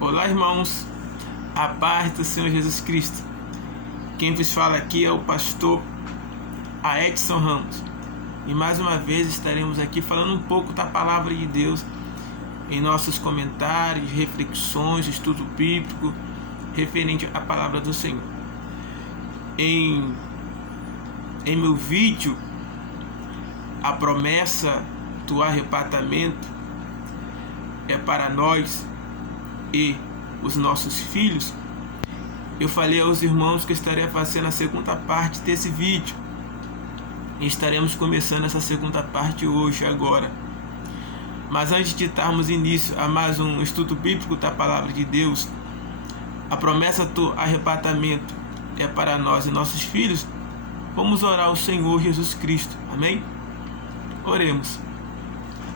Olá, irmãos, a paz do Senhor Jesus Cristo. Quem vos fala aqui é o pastor Edson Ramos. E mais uma vez estaremos aqui falando um pouco da palavra de Deus em nossos comentários, reflexões, estudo bíblico referente à palavra do Senhor. Em meu vídeo, a promessa do arrebatamento é para nós e os nossos filhos. Eu falei aos irmãos que estaria fazendo a segunda parte desse vídeo e estaremos começando essa segunda parte hoje, agora. Mas antes de darmos início a mais um estudo bíblico da palavra de Deus, a promessa do arrebatamento é para nós e nossos filhos. Vamos orar ao Senhor Jesus Cristo, amém? Oremos.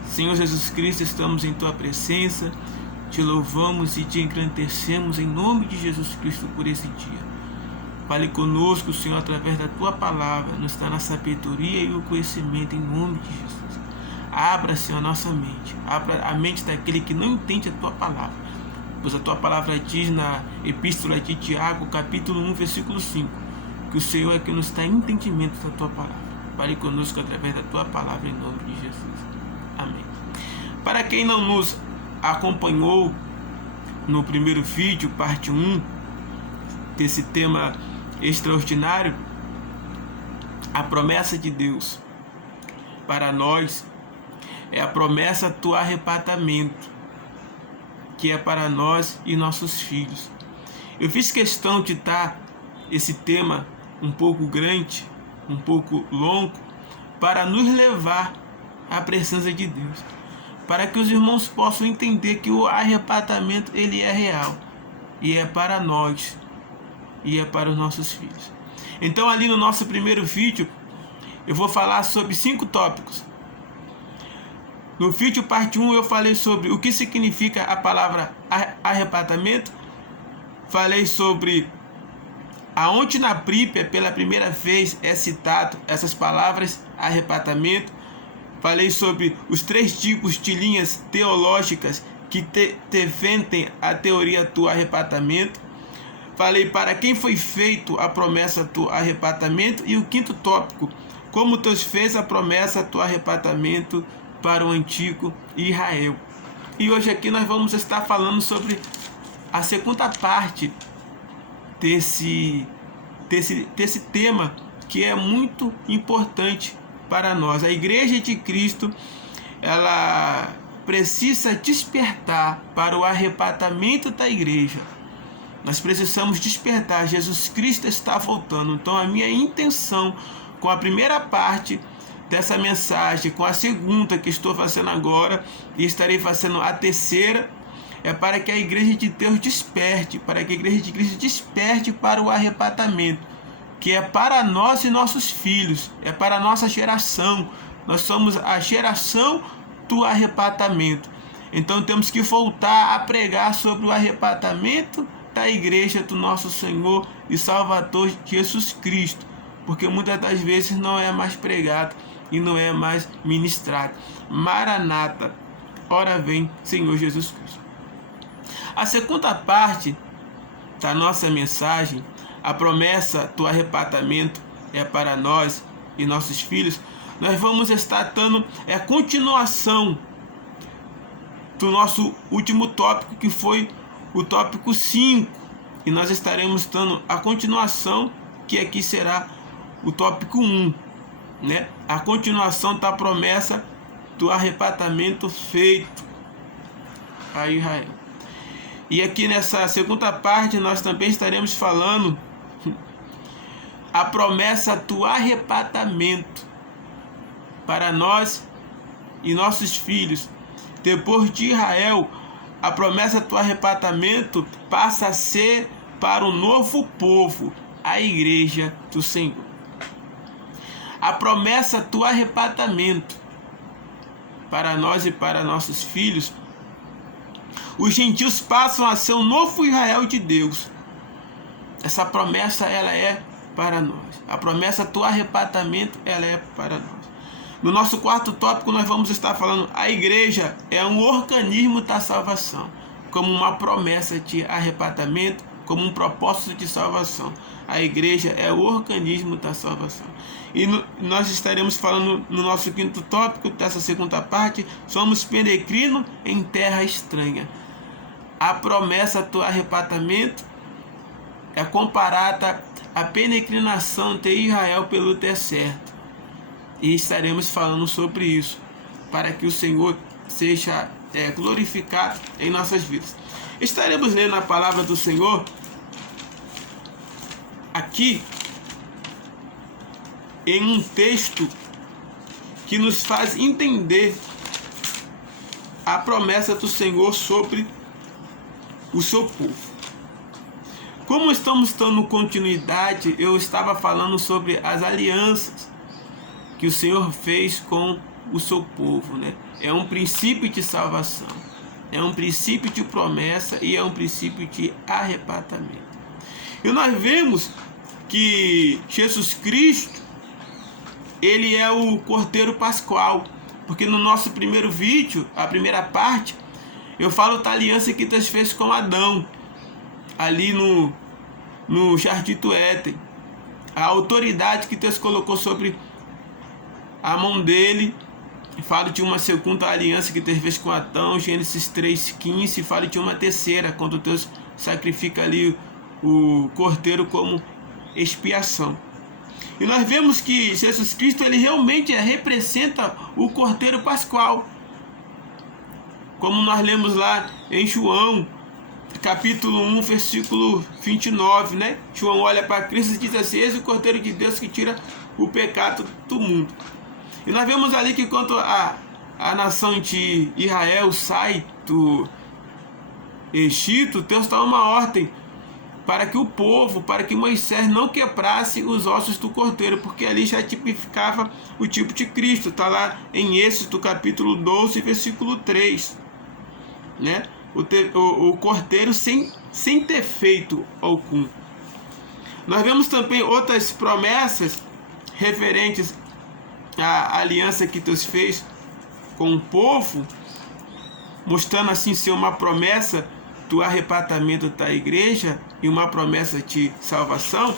Senhor Jesus Cristo, estamos em Tua presença, te louvamos e te engrandecemos em nome de Jesus Cristo por esse dia. Fale conosco, Senhor, através da Tua palavra, nos dá na sabedoria e o conhecimento em nome de Jesus. Abra, Senhor, a nossa mente, abra a mente daquele que não entende a Tua palavra, pois a Tua palavra diz na Epístola de Tiago, capítulo 1, versículo 5, que o Senhor é que nos dá entendimento da Tua palavra. Fale conosco através da Tua palavra em nome de Jesus. Amém. Para quem não nos acompanhou no primeiro vídeo, parte 1, desse tema extraordinário, a promessa de Deus para nós é a promessa do arrebatamento, que é para nós e nossos filhos. Eu fiz questão de dar esse tema um pouco grande, um pouco longo, para nos levar à presença de Deus, para que os irmãos possam entender que o arrebatamento ele é real e é para nós e é para os nossos filhos. Então, ali no nosso primeiro vídeo, eu vou falar sobre 5 tópicos. No vídeo parte 1 eu falei sobre o que significa a palavra arrebatamento, falei sobre aonde na Bíblia pela primeira vez é citado essas palavras arrebatamento. Falei sobre os 3 tipos de linhas teológicas que defendem a teoria do arrebatamento. Falei para quem foi feito a promessa do arrebatamento. E o 5º tópico, como Deus fez a promessa do arrebatamento para o antigo Israel. E hoje aqui nós vamos estar falando sobre a segunda parte desse tema, que é muito importante para nós. A Igreja de Cristo, ela precisa despertar para o arrebatamento da igreja. Nós precisamos despertar. Jesus Cristo está voltando. Então a minha intenção com a primeira parte dessa mensagem, com a segunda que estou fazendo agora e estarei fazendo a terceira, é para que a Igreja de Deus desperte, para que a Igreja de Cristo desperte para o arrebatamento, que é para nós e nossos filhos, é para a nossa geração. Nós somos a geração do arrebatamento. Então temos que voltar a pregar sobre o arrebatamento da igreja do nosso Senhor e Salvador Jesus Cristo, porque muitas das vezes não é mais pregado e não é mais ministrado. Maranata, ora vem Senhor Jesus Cristo. A segunda parte da nossa mensagem, a promessa do arrebatamento é para nós e nossos filhos. Nós vamos estar dando a continuação do nosso último tópico, que foi o tópico 5. E nós estaremos dando a continuação, que aqui será o tópico 1, né? A continuação da promessa do arrebatamento feito a Israel. E aqui nessa segunda parte nós também estaremos falando a promessa do arrebatamento para nós e nossos filhos. Depois de Israel, a promessa do arrebatamento passa a ser para o novo povo, a igreja do Senhor. A promessa do arrebatamento para nós e para nossos filhos, os gentios passam a ser o novo Israel de Deus. Essa promessa ela é para nós. A promessa do arrebatamento ela é para nós. No nosso quarto tópico nós vamos estar falando: a igreja é um organismo da salvação. como uma promessa de arrebatamento, como um propósito de salvação. A igreja é o organismo da salvação. E nós estaremos falando no nosso quinto tópico dessa segunda parte, somos peregrinos em terra estranha. A promessa do arrebatamento é comparada à peregrinação de Israel pelo deserto. E estaremos falando sobre isso, para que o Senhor seja glorificado em nossas vidas. Estaremos lendo a palavra do Senhor aqui em um texto que nos faz entender a promessa do Senhor sobre o seu povo. Como estamos dando continuidade, eu estava falando sobre as alianças que o Senhor fez com o seu povo, né? É um princípio de salvação, é um princípio de promessa e é um princípio de arrebatamento. E nós vemos que Jesus Cristo, ele é o Cordeiro Pascual, porque no nosso primeiro vídeo, a primeira parte, eu falo da aliança que Deus fez com Adão, ali no Jardim do Éden, a autoridade que Deus colocou sobre a mão dele. Falo de uma segunda aliança que Deus fez com Adão, Gênesis 3,15, falo de uma terceira, quando Deus sacrifica ali o cordeiro como expiação. E nós vemos que Jesus Cristo, ele realmente representa o Cordeiro Pascual, como nós lemos lá em João, capítulo 1, versículo 29, né? João olha para Cristo e diz assim: eis o Cordeiro de Deus que tira o pecado do mundo. E nós vemos ali que quando a nação de Israel sai do Egito, Deus dá uma ordem para que o povo, para que Moisés não quebrasse os ossos do cordeiro, porque ali já tipificava o tipo de Cristo. Está lá em Êxodo capítulo 12, versículo 3, né? O cordeiro sem defeito algum. Nós vemos também outras promessas referentes à aliança que Deus fez com o povo, mostrando assim ser uma promessa do arrebatamento da igreja e uma promessa de salvação.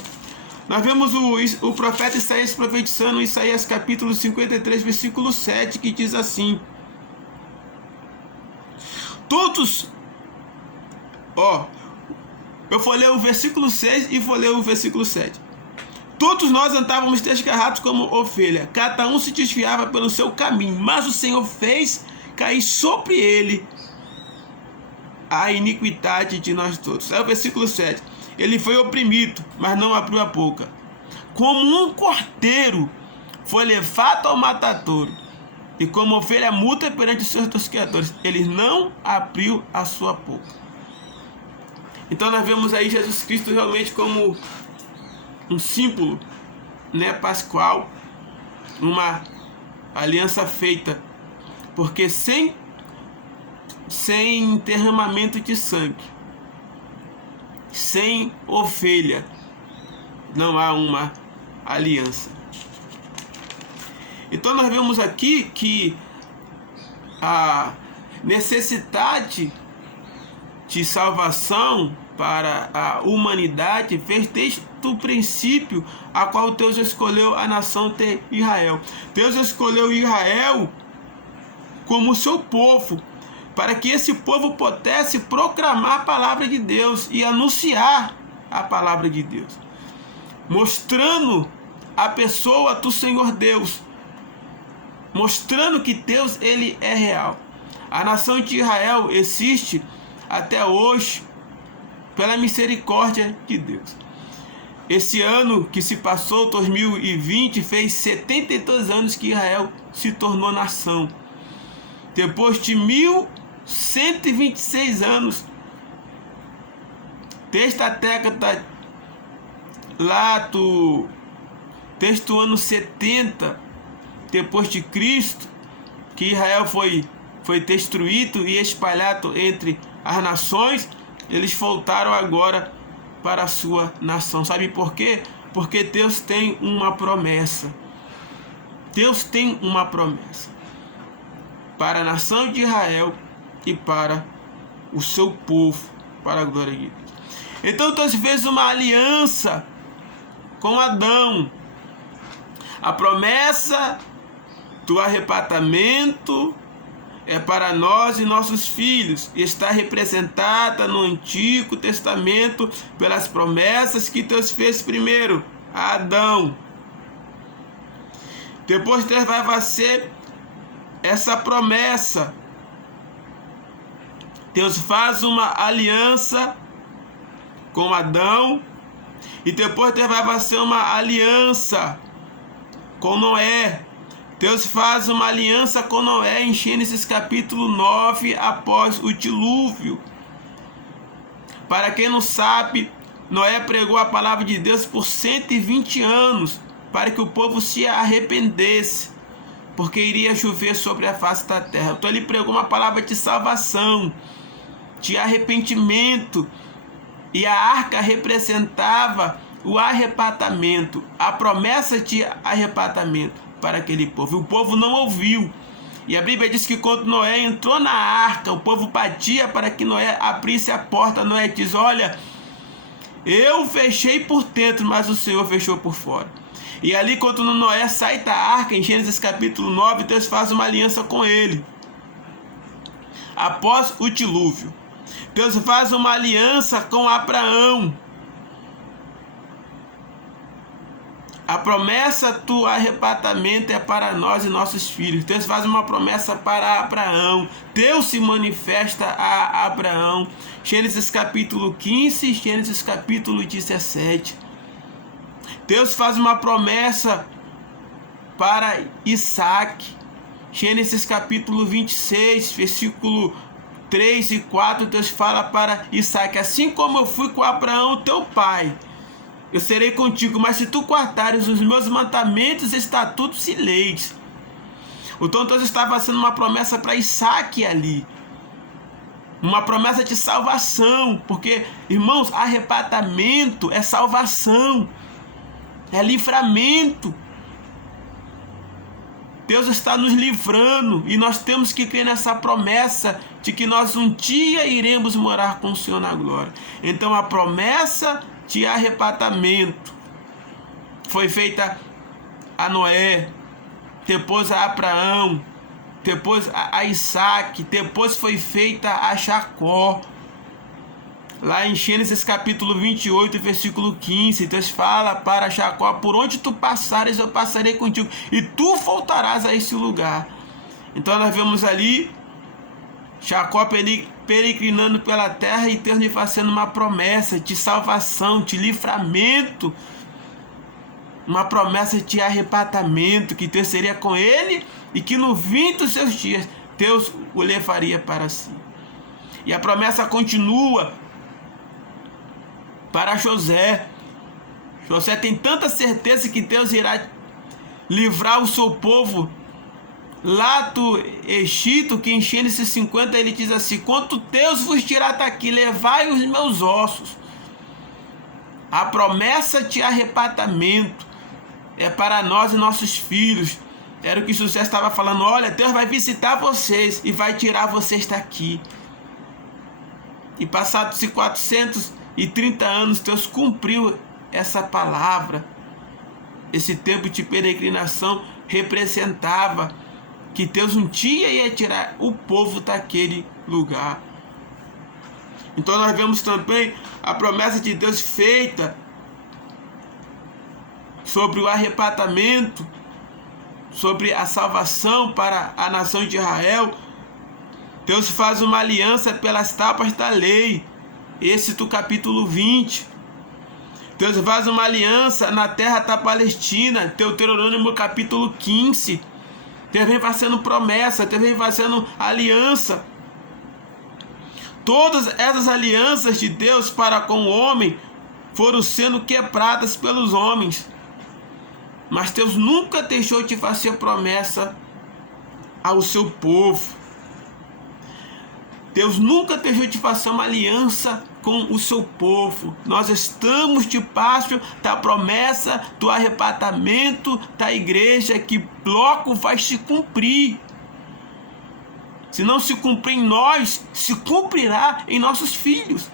Nós vemos o profeta Isaías profetizando em Isaías capítulo 53, versículo 7, que diz assim: todos, eu vou ler o versículo 6 e vou ler o versículo 7. Todos nós andávamos desgarrados como ovelha, cada um se desviava pelo seu caminho, mas o Senhor fez cair sobre ele a iniquidade de nós todos. É o versículo 7. Ele foi oprimido, mas não abriu a boca. Como um cordeiro foi levado ao matadouro, e como ovelha muda perante os seus tosqueadores, ele não abriu a sua boca. Então nós vemos aí Jesus Cristo realmente como um símbolo, né, pascual, uma aliança feita, porque sem derramamento de sangue, sem ovelha, não há uma aliança. Então nós vemos aqui que a necessidade de salvação para a humanidade veio desde o princípio a qual Deus escolheu a nação de Israel. Deus escolheu Israel como seu povo, para que esse povo pudesse proclamar a palavra de Deus e anunciar a palavra de Deus, mostrando a pessoa do Senhor Deus, mostrando que Deus, ele é real. A nação de Israel existe até hoje pela misericórdia de Deus. Esse ano que se passou, 2020, fez 72 anos que Israel se tornou nação. Depois de 1126 anos, desde a década desde o ano 70 depois de Cristo, que Israel foi destruído e espalhado entre as nações, eles voltaram agora para a sua nação. Sabe por quê? Porque Deus tem uma promessa. Deus tem uma promessa para a nação de Israel e para o seu povo para a glória de Deus. Então Deus fez uma aliança com Adão. A promessa do arrebatamento é para nós e nossos filhos. Está representada no Antigo Testamento pelas promessas que Deus fez primeiro a Adão. Depois Deus vai fazer essa promessa. Deus faz uma aliança com Adão e depois Deus vai fazer uma aliança com Noé. Deus faz uma aliança com Noé em Gênesis capítulo 9, após o dilúvio. Para quem não sabe, Noé pregou a palavra de Deus por 120 anos, para que o povo se arrependesse, porque iria chover sobre a face da terra. Então ele pregou uma palavra de salvação, de arrependimento, e a arca representava o arrebatamento, a promessa de arrebatamento para aquele povo. O povo não ouviu. E a Bíblia diz que quando Noé entrou na arca, o povo batia para que Noé abrisse a porta. Noé diz: olha, eu fechei por dentro, mas o Senhor fechou por fora. E ali, quando Noé sai da arca, em Gênesis capítulo 9, Deus faz uma aliança com ele. Após o dilúvio, Deus faz uma aliança com Abraão. A promessa do arrebatamento é para nós e nossos filhos. Deus faz uma promessa para Abraão. Deus se manifesta a Abraão. Gênesis capítulo 15 e Gênesis capítulo 17. Deus faz uma promessa para Isaac. Gênesis capítulo 26, versículo 3 e 4. Deus fala para Isaac: assim como eu fui com Abraão, teu pai, eu serei contigo, mas se tu guardares os meus mandamentos, estatutos e leis. Então Deus estava fazendo uma promessa para Isaac ali. Uma promessa de salvação. Porque, irmãos, arrebatamento é salvação. É livramento. Deus está nos livrando. E nós temos que crer nessa promessa de que nós um dia iremos morar com o Senhor na glória. Então a promessa de arrebatamento foi feita a Noé, depois a Abraão, depois a Isaac, depois foi feita a Jacó. Lá em Gênesis capítulo 28, versículo 15, Deus fala para Jacó: por onde tu passares, eu passarei contigo, e tu voltarás a esse lugar. Então nós vemos ali Jacó peregrinando pela terra e Deus lhe fazendo uma promessa de salvação, de livramento, uma promessa de arrebatamento, que Deus seria com ele e que no fim dos seus dias Deus o levaria para si. E a promessa continua para José. José tem tanta certeza que Deus irá livrar o seu povo lá do Egito, que em Gênesis 50 ele diz assim: quando Deus vos tirar daqui, levai os meus ossos. A promessa de arrebatamento é para nós e nossos filhos. Era o que José estava falando: olha, Deus vai visitar vocês e vai tirar vocês daqui. E passados 430 anos, Deus cumpriu essa palavra. Esse tempo de peregrinação representava que Deus um dia ia tirar o povo daquele lugar. Então nós vemos também a promessa de Deus feita sobre o arrebatamento, sobre a salvação para a nação de Israel. Deus faz uma aliança pelas tábuas da lei, Êxodo capítulo 20. Deus faz uma aliança na terra da Palestina, Deuteronômio capítulo 15. Deus vem fazendo promessa, Deus vem fazendo aliança. Todas essas alianças de Deus para com o homem foram sendo quebradas pelos homens. Mas Deus nunca deixou de fazer promessa ao seu povo. Deus nunca deixou de fazer uma aliança com o seu povo. Nós estamos debaixo da promessa do arrebatamento da igreja, que logo vai se cumprir. Se não se cumprir em nós, se cumprirá em nossos filhos.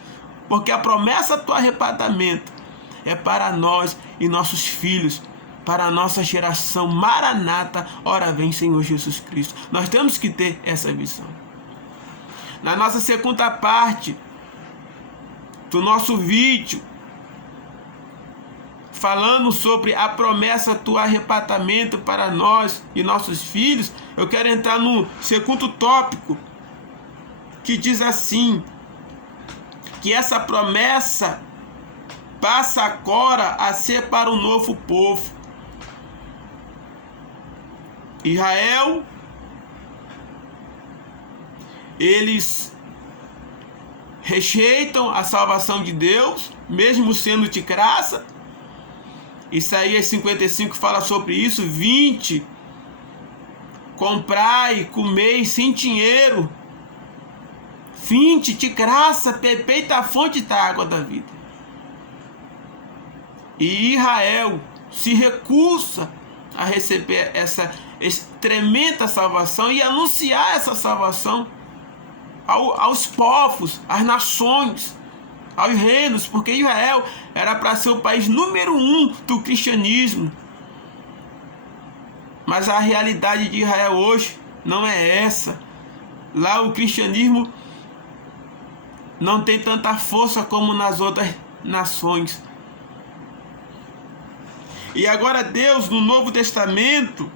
Porque a promessa do arrebatamento é para nós e nossos filhos, para a nossa geração. Maranata, ora vem Senhor Jesus Cristo. Nós temos que ter essa visão. Na nossa segunda parte do nosso vídeo, falando sobre a promessa do arrebatamento para nós e nossos filhos, eu quero entrar no segundo tópico, que diz assim, que essa promessa passa agora a ser para o novo povo. Israel, eles rejeitam a salvação de Deus, mesmo sendo de graça. Isaías 55 fala sobre isso. 20, comprai, comei sem dinheiro. 20, de graça, bebei a fonte da água da vida. E Israel se recusa a receber essa tremenda salvação e anunciar essa salvação aos povos, às nações, aos reinos, porque Israel era para ser o país número 1 do cristianismo. Mas a realidade de Israel hoje não é essa. Lá o cristianismo não tem tanta força como nas outras nações. E agora Deus, no Novo Testamento,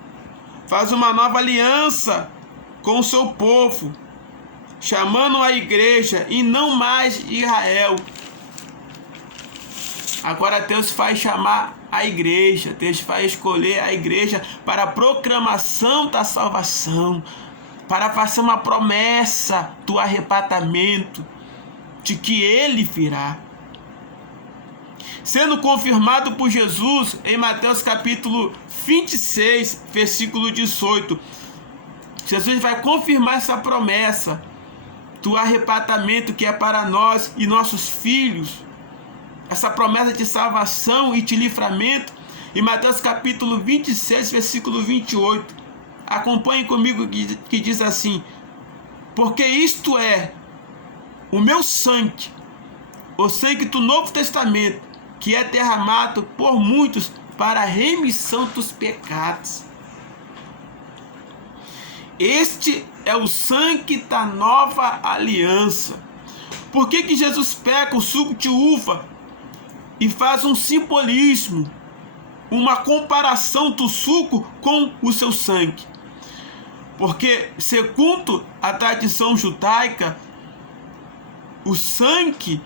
faz uma nova aliança com o seu povo, chamando a igreja e não mais Israel. Agora Deus vai chamar a igreja, Deus vai escolher a igreja para a proclamação da salvação, para fazer uma promessa do arrebatamento, de que ele virá. Sendo confirmado por Jesus em Mateus capítulo 26, versículo 18. Jesus vai confirmar essa promessa do arrebatamento que é para nós e nossos filhos. Essa promessa de salvação e de livramento em Mateus capítulo 26, versículo 28. Acompanhe comigo que diz assim: porque isto é o meu sangue, o sangue do Novo Testamento, que é derramado por muitos para a remissão dos pecados. Este é o sangue da nova aliança. Por que Jesus pega o suco de uva e faz um simbolismo, uma comparação do suco com o seu sangue? Porque, segundo a tradição judaica, o sangue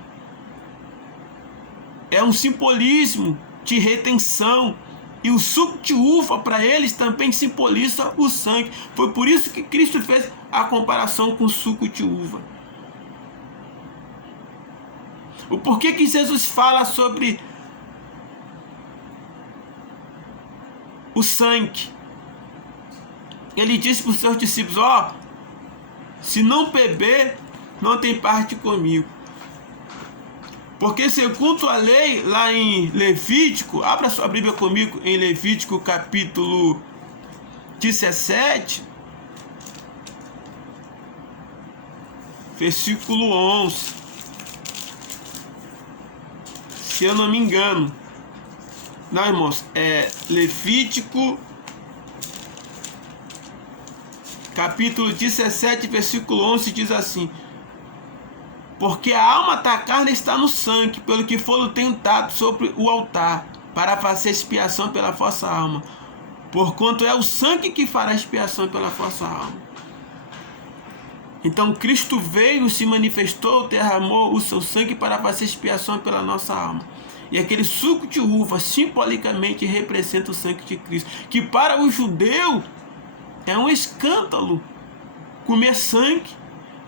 é um simbolismo de retenção, e o suco de uva para eles também simboliza o sangue. Foi por isso que Cristo fez a comparação com o suco de uva. O porquê que Jesus fala sobre o sangue? Ele disse para os seus discípulos: se não beber, não tem parte comigo. Porque segundo a lei, lá em Levítico, abra sua Bíblia comigo em Levítico capítulo 17, versículo 11. Se eu não me engano. Não, irmãos, é Levítico capítulo 17, versículo 11, diz assim: porque a alma da carne está no sangue, pelo que foram tentados sobre o altar, para fazer expiação pela vossa alma. Porquanto é o sangue que fará expiação pela vossa alma. Então Cristo veio, se manifestou, derramou o seu sangue para fazer expiação pela nossa alma. E aquele suco de uva simbolicamente representa o sangue de Cristo, que para o judeu é um escândalo comer sangue.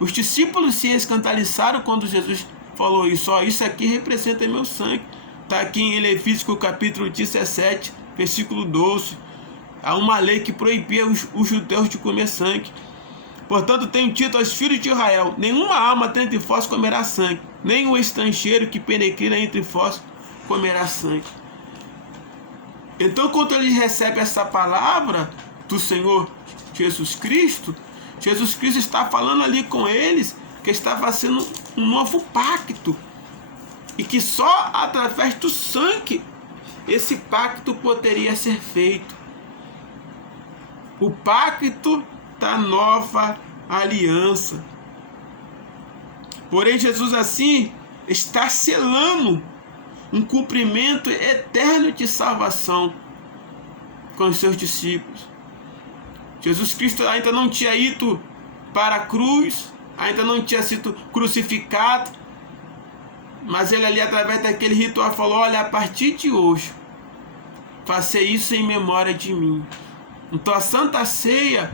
Os discípulos se escandalizaram quando Jesus falou isso. Isso aqui representa meu sangue. Está aqui em Levítico capítulo 17, versículo 12. Há uma lei que proibia os judeus de comer sangue. Portanto, tenho dito aos filhos de Israel: nenhuma alma dentre vós comerá sangue, nem o estrangeiro que peregrina entre vós comerá sangue. Então, quando eles recebem essa palavra do Senhor Jesus Cristo, Jesus Cristo está falando ali com eles que estava sendo um novo pacto. E que só através do sangue esse pacto poderia ser feito. O pacto da nova aliança. Porém, Jesus assim está selando um cumprimento eterno de salvação com os seus discípulos. Jesus Cristo ainda não tinha ido para a cruz, ainda não tinha sido crucificado, mas ele ali, através daquele ritual, falou: olha, a partir de hoje, faça isso em memória de mim. Então a Santa Ceia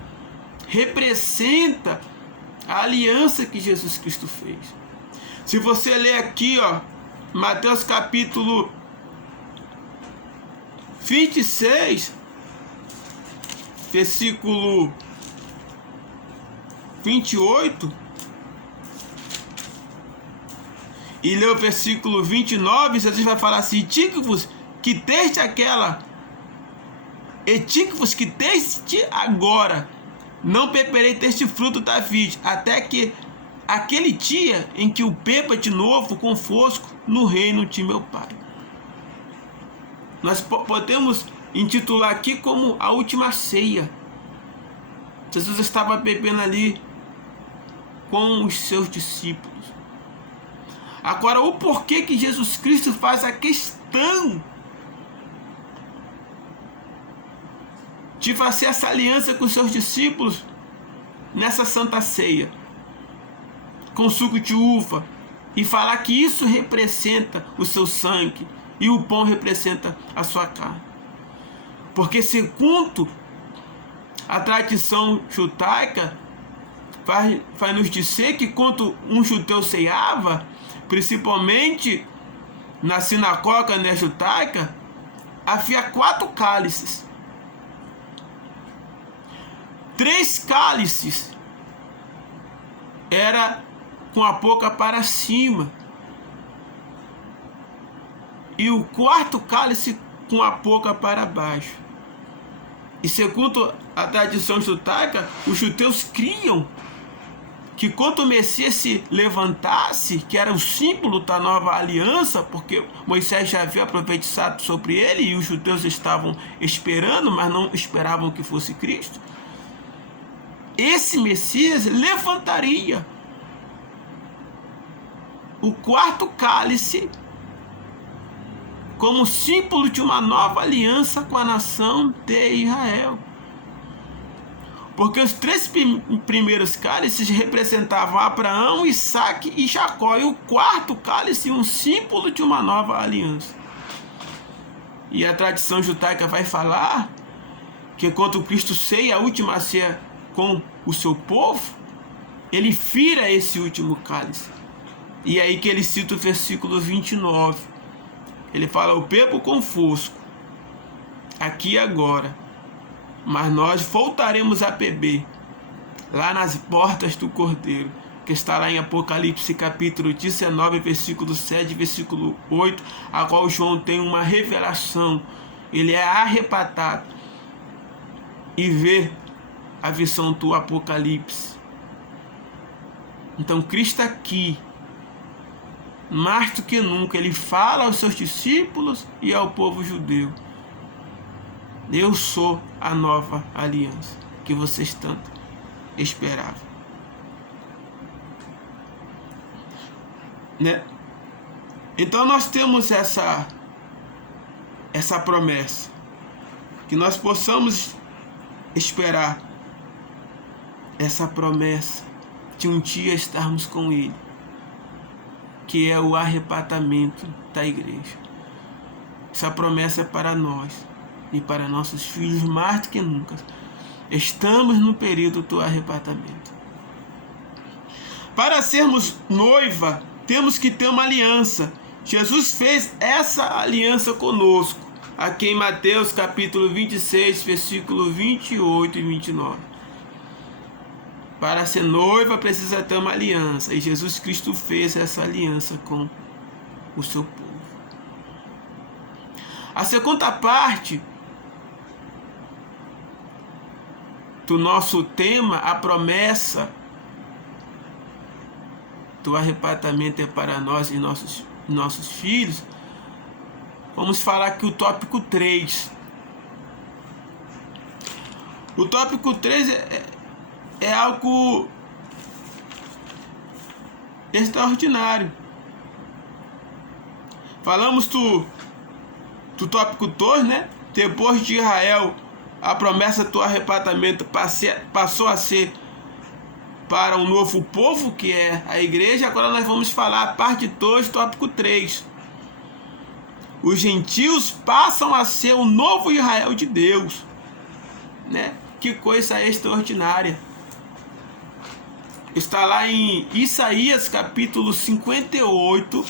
representa a aliança que Jesus Cristo fez. Se você ler aqui, Mateus capítulo 26, versículo 28, e ler o versículo 29, Jesus vai falar assim: digo-vos que desde agora não beberei deste fruto da vide, até que aquele dia em que o beba de novo convosco no reino de meu Pai. Nós podemos intitular aqui como a última ceia. Jesus estava bebendo ali com os seus discípulos. Agora, o porquê que Jesus Cristo faz a questão de fazer essa aliança com os seus discípulos nessa Santa Ceia, com suco de uva, e falar que isso representa o seu sangue e o pão representa a sua carne? Porque, segundo a tradição judaica, vai nos dizer que quando um judeu ceava, principalmente na sinagoga, né, judaica, havia 4 cálices. 3 cálices era com a boca para cima, e o 4º cálice com a boca para baixo. E segundo a tradição judaica, os judeus criam que quando o Messias se levantasse, que era o símbolo da nova aliança, porque Moisés já havia profetizado sobre ele e os judeus estavam esperando, mas não esperavam que fosse Cristo, esse Messias levantaria o 4º cálice como símbolo de uma nova aliança com a nação de Israel. Porque os 3 primeiros cálices representavam Abraão, Isaque e Jacó, e o 4º cálice um símbolo de uma nova aliança. E a tradição judaica vai falar que quando Cristo ceia, a última ceia com o seu povo, ele vira esse último cálice. E é aí que ele cita o versículo 29. Ele fala: eu bebo convosco aqui e agora, mas nós voltaremos a beber lá nas portas do Cordeiro, que está lá em Apocalipse capítulo 19, versículo 7, versículo 8, a qual João tem uma revelação. Ele é arrebatado e vê a visão do Apocalipse. Então Cristo aqui, mais do que nunca, ele fala aos seus discípulos e ao povo judeu: eu sou a nova aliança que vocês tanto esperavam. Né? Então nós temos essa promessa, que nós possamos esperar essa promessa de um dia estarmos com Ele, que é o arrebatamento da igreja. Essa promessa é para nós e para nossos filhos mais do que nunca. Estamos no período do arrebatamento. Para sermos noiva, temos que ter uma aliança. Jesus fez essa aliança conosco, aqui em Mateus capítulo 26, versículo 28 e 29. Para ser noiva precisa ter uma aliança, e Jesus Cristo fez essa aliança com o seu povo. A segunda parte do nosso tema, a promessa do arrebatamento é para nós e nossos filhos, vamos falar aqui o tópico 3. O tópico 3 é algo extraordinário. Falamos do tópico 2, né? Depois de Israel, a promessa do arrebatamento passou a ser para um novo povo, que é a igreja. Agora nós vamos falar a parte 2, tópico 3. Os gentios passam a ser o novo Israel de Deus, né? Que coisa extraordinária. Está lá em Isaías capítulo 58.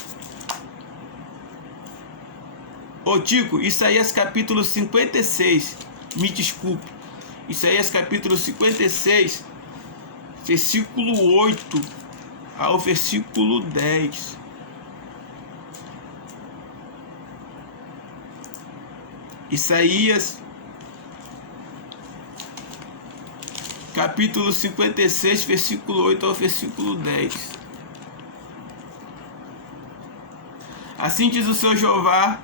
Isaías capítulo 56. Me desculpe. Isaías capítulo 56, versículo 8 ao versículo 10. Isaías capítulo 56, versículo 8 ao versículo 10. Assim diz o Senhor Jeová,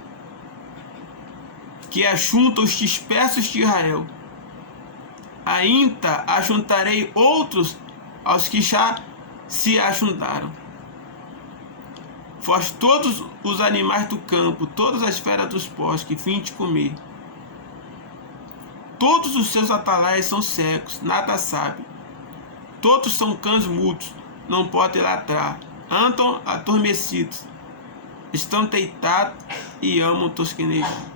que ajunta os dispersos de Israel. Ainda ajuntarei outros aos que já se ajuntaram. Vós todos os animais do campo, todas as feras dos bosques, vinde comer. Todos os seus atalaias são cegos, nada sabem. Todos são cães mudos, não podem ladrar. Andam adormecidos, estão deitados e amam tosquenejar.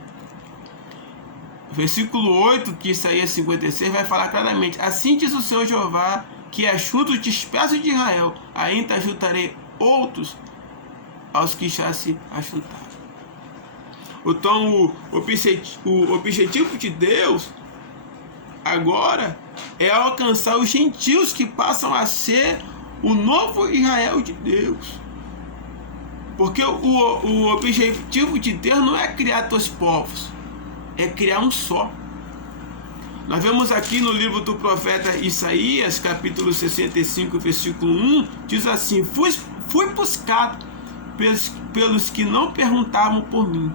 Versículo 8 de Isaías 56 vai falar claramente: assim diz o Senhor Jeová, que ajunta os dispersos de Israel, ainda ajuntarei outros aos que já se ajuntaram. Então o objetivo de Deus agora é alcançar os gentios, que passam a ser o novo Israel de Deus. Porque o objetivo de Deus não é criar dois povos, é criar um só. Nós vemos aqui no livro do profeta Isaías, capítulo 65, versículo 1, diz assim: fui buscado pelos que não perguntavam por mim.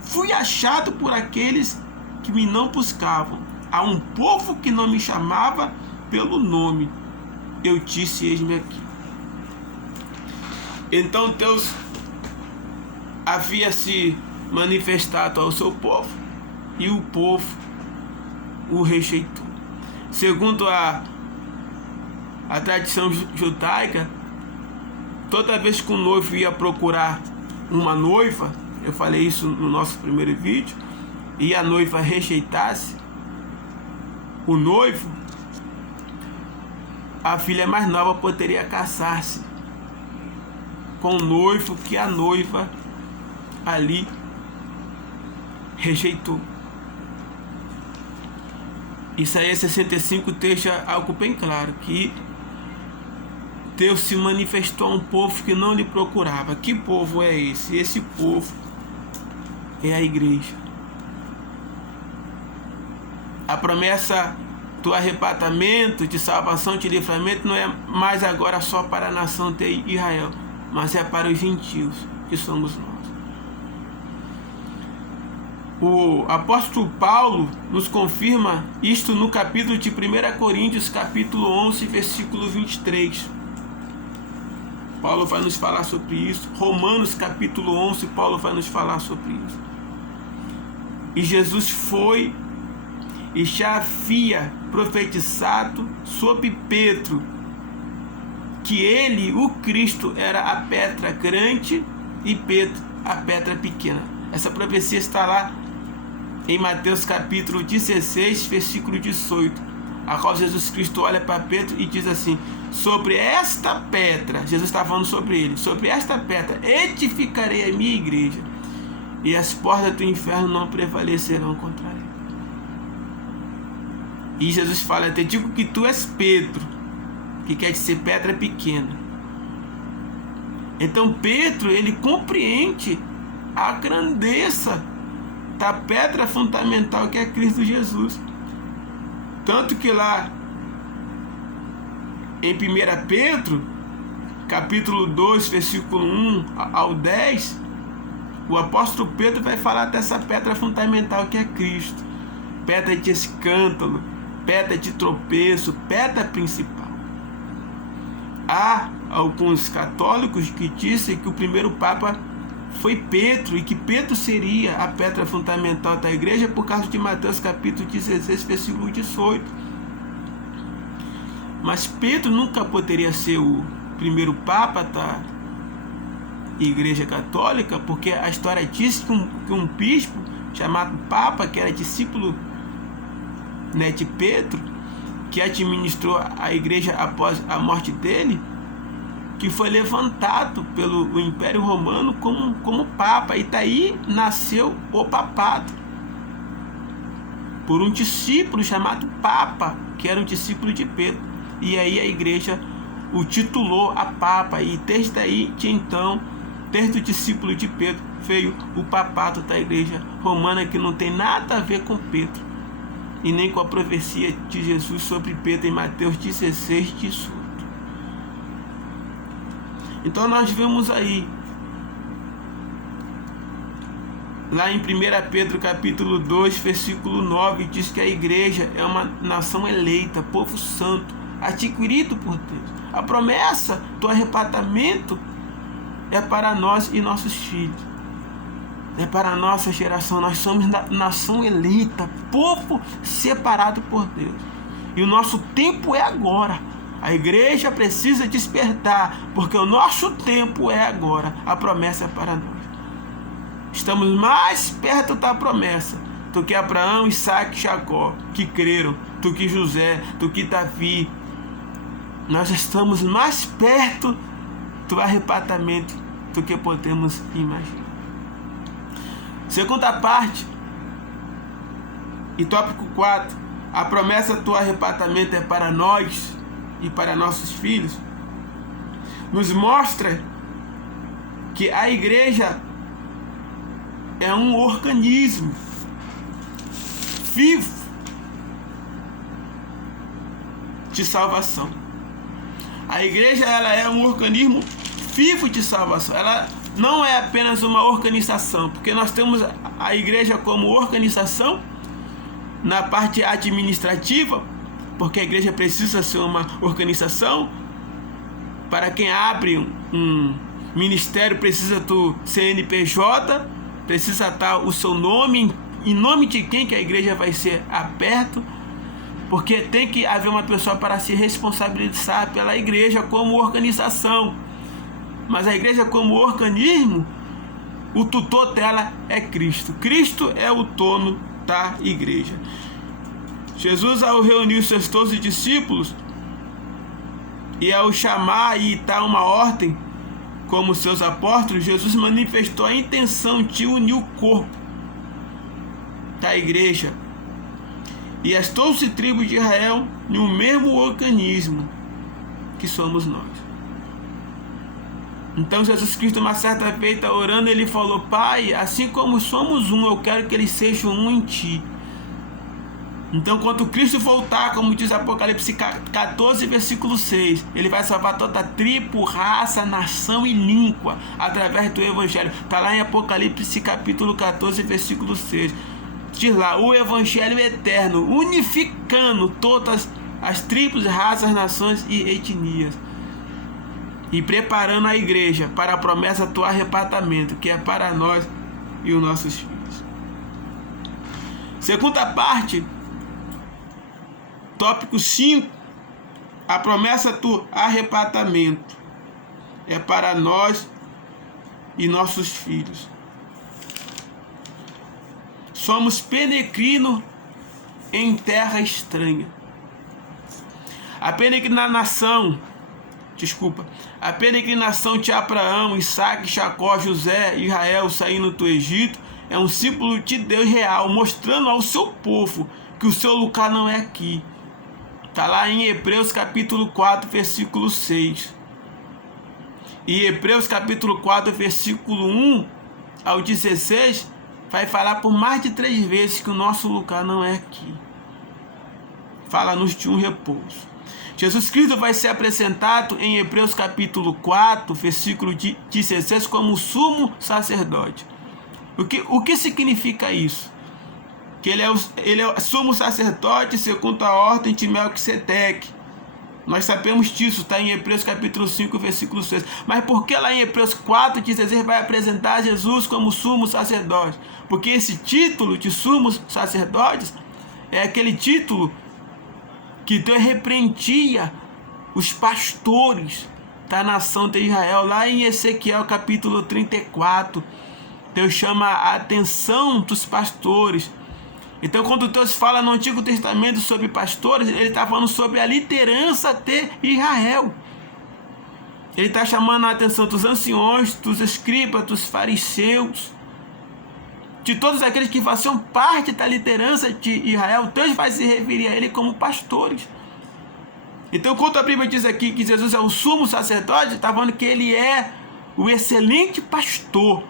Fui achado por aqueles que me não buscavam. A um povo que não me chamava pelo nome, eu disse: eis-me aqui. Então Deus havia se manifestado ao seu povo, e o povo o rejeitou. Segundo a tradição judaica, toda vez que um noivo ia procurar uma noiva, eu falei isso no nosso primeiro vídeo, e a noiva rejeitasse o noivo, a filha mais nova poderia casar-se com o noivo que a noiva ali rejeitou. Isaías 65 deixa algo bem claro, que Deus se manifestou a um povo que não lhe procurava. Que povo é esse? Esse povo é a igreja. A promessa do arrebatamento, de salvação, de livramento, não é mais agora só para a nação de Israel, mas é para os gentios, que somos nós. O apóstolo Paulo nos confirma isto no capítulo de 1 Coríntios, capítulo 11, versículo 23. Paulo vai nos falar sobre isso. Romanos, capítulo 11, Paulo vai nos falar sobre isso. E Jesus foi e já havia profetizado sobre Pedro, que ele, o Cristo, era a pedra grande e Pedro a pedra pequena. Essa profecia está lá em Mateus capítulo 16, versículo 18, a qual Jesus Cristo olha para Pedro e diz assim: sobre esta pedra, Jesus está falando sobre ele, sobre esta pedra edificarei a minha igreja, e as portas do inferno não prevalecerão contra ela. E Jesus fala: te digo que tu és Pedro, que quer dizer pedra pequena. Então Pedro, ele compreende a grandeza da pedra fundamental, que é Cristo Jesus. Tanto que lá em 1 Pedro, capítulo 2, versículo 1 ao 10, o apóstolo Pedro vai falar dessa pedra fundamental que é Cristo. Pedra de escândalo, pedra de tropeço, pedra principal. Há alguns católicos que dizem que o primeiro Papa foi Pedro e que Pedro seria a pedra fundamental da igreja por causa de Mateus capítulo 16, versículo 18. Mas Pedro nunca poderia ser o primeiro Papa da Igreja Católica, porque a história diz que um bispo chamado Papa, que era discípulo, né, de Pedro, que administrou a igreja após a morte dele, que foi levantado pelo Império Romano como Papa, e daí nasceu o papado, por um discípulo chamado Papa, que era um discípulo de Pedro, e aí a igreja o titulou a Papa, e desde aí, de então, desde o discípulo de Pedro, veio o papado da igreja romana, que não tem nada a ver com Pedro, e nem com a profecia de Jesus sobre Pedro em Mateus 16, 18. Então nós vemos aí, lá em 1 Pedro capítulo 2, versículo 9, diz que a igreja é uma nação eleita, povo santo, adquirido por Deus. A promessa do arrebatamento é para nós e nossos filhos, é para a nossa geração. Nós somos nação eleita, povo separado por Deus, e o nosso tempo é agora. A igreja precisa despertar, porque o nosso tempo é agora. A promessa é para nós. Estamos mais perto da promessa do que Abraão, Isaac e Jacó, que creram, do que José, do que Davi. Nós estamos mais perto do arrebatamento do que podemos imaginar. Segunda parte, e tópico 4, a promessa do arrebatamento é para nós e para nossos filhos, nos mostra que a igreja é um organismo vivo de salvação. A igreja, ela é um organismo vivo de salvação. Ela não é apenas uma organização, porque nós temos a igreja como organização na parte administrativa, porque a igreja precisa ser uma organização. Para quem abre um ministério, precisa do CNPJ, precisa estar o seu nome, em nome de quem que a igreja vai ser aberto, porque tem que haver uma pessoa para se responsabilizar pela igreja como organização. Mas a igreja como organismo, o tutor dela é Cristo. Cristo é o dono da igreja. Jesus, ao reunir os seus 12 discípulos e ao chamar e dar uma ordem como seus apóstolos, Jesus manifestou a intenção de unir o corpo da igreja e as 12 tribos de Israel em um mesmo organismo que somos nós. Então Jesus Cristo, uma certa feita, orando, ele falou: Pai, assim como somos um, eu quero que eles sejam um em ti. Então, quando Cristo voltar, como diz Apocalipse 14, versículo 6, ele vai salvar toda tribo, raça, nação e língua através do Evangelho. Está lá em Apocalipse capítulo 14, versículo 6. Diz lá: o Evangelho eterno, unificando todas as tribos, raças, nações e etnias, e preparando a igreja para a promessa do arrebatamento, que é para nós e os nossos filhos. Segunda parte, tópico 5, a promessa do arrebatamento é para nós e nossos filhos. Somos peregrinos em terra estranha. A peregrinação de Abraão, Isaac, Jacó, José e Israel saindo do Egito é um símbolo de Deus real, mostrando ao seu povo que o seu lugar não é aqui. Está lá em Hebreus capítulo 4, versículo 6. E Hebreus capítulo 4, versículo 1 ao 16, vai falar por mais de 3 vezes que o nosso lugar não é aqui. fala-nos de um repouso. Jesus Cristo vai ser apresentado em Hebreus capítulo 4, versículo 16, como sumo sacerdote. O que significa isso? Que ele é o sumo sacerdote segundo a ordem de Melquisedeque. Nós sabemos disso, está em Hebreus capítulo 5, versículo 6. Mas por que lá em Hebreus 4, 16 vai apresentar Jesus como sumo sacerdote? Porque esse título de sumo sacerdote é aquele título que Deus repreendia os pastores da nação de Israel. Lá em Ezequiel capítulo 34, Deus chama a atenção dos pastores. Então, quando Deus fala no Antigo Testamento sobre pastores, ele está falando sobre a liderança de Israel. Ele está chamando a atenção dos anciões, dos escribas, dos fariseus, de todos aqueles que faziam parte da liderança de Israel. Deus vai se referir a ele como pastores. Então, quando a Bíblia diz aqui que Jesus é o sumo sacerdote, está falando que ele é o excelente pastor.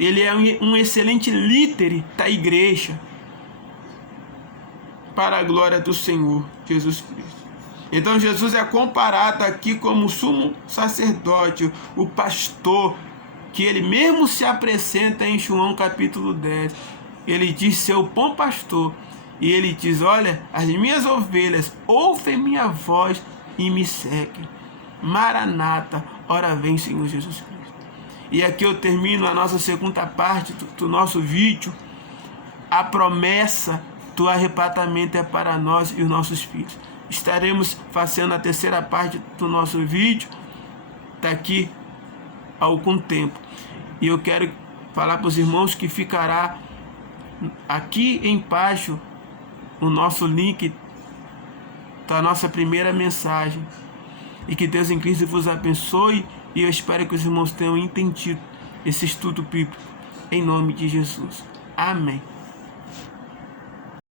Ele é um excelente líder da igreja, para a glória do Senhor Jesus Cristo. Então Jesus é comparado aqui como sumo sacerdote, o pastor, que ele mesmo se apresenta em João capítulo 10. Ele diz ser o bom pastor. E ele diz: olha, as minhas ovelhas ouvem minha voz e me seguem. Maranata, ora vem Senhor Jesus Cristo. E aqui eu termino a nossa segunda parte do nosso vídeo. A promessa do arrebatamento é para nós e os nossos filhos. Estaremos fazendo a terceira parte do nosso vídeo daqui a algum tempo. E eu quero falar para os irmãos que ficará aqui embaixo o nosso link da nossa primeira mensagem. E que Deus em Cristo vos abençoe. E eu espero que os irmãos tenham entendido esse estudo bíblico. Em nome de Jesus. Amém.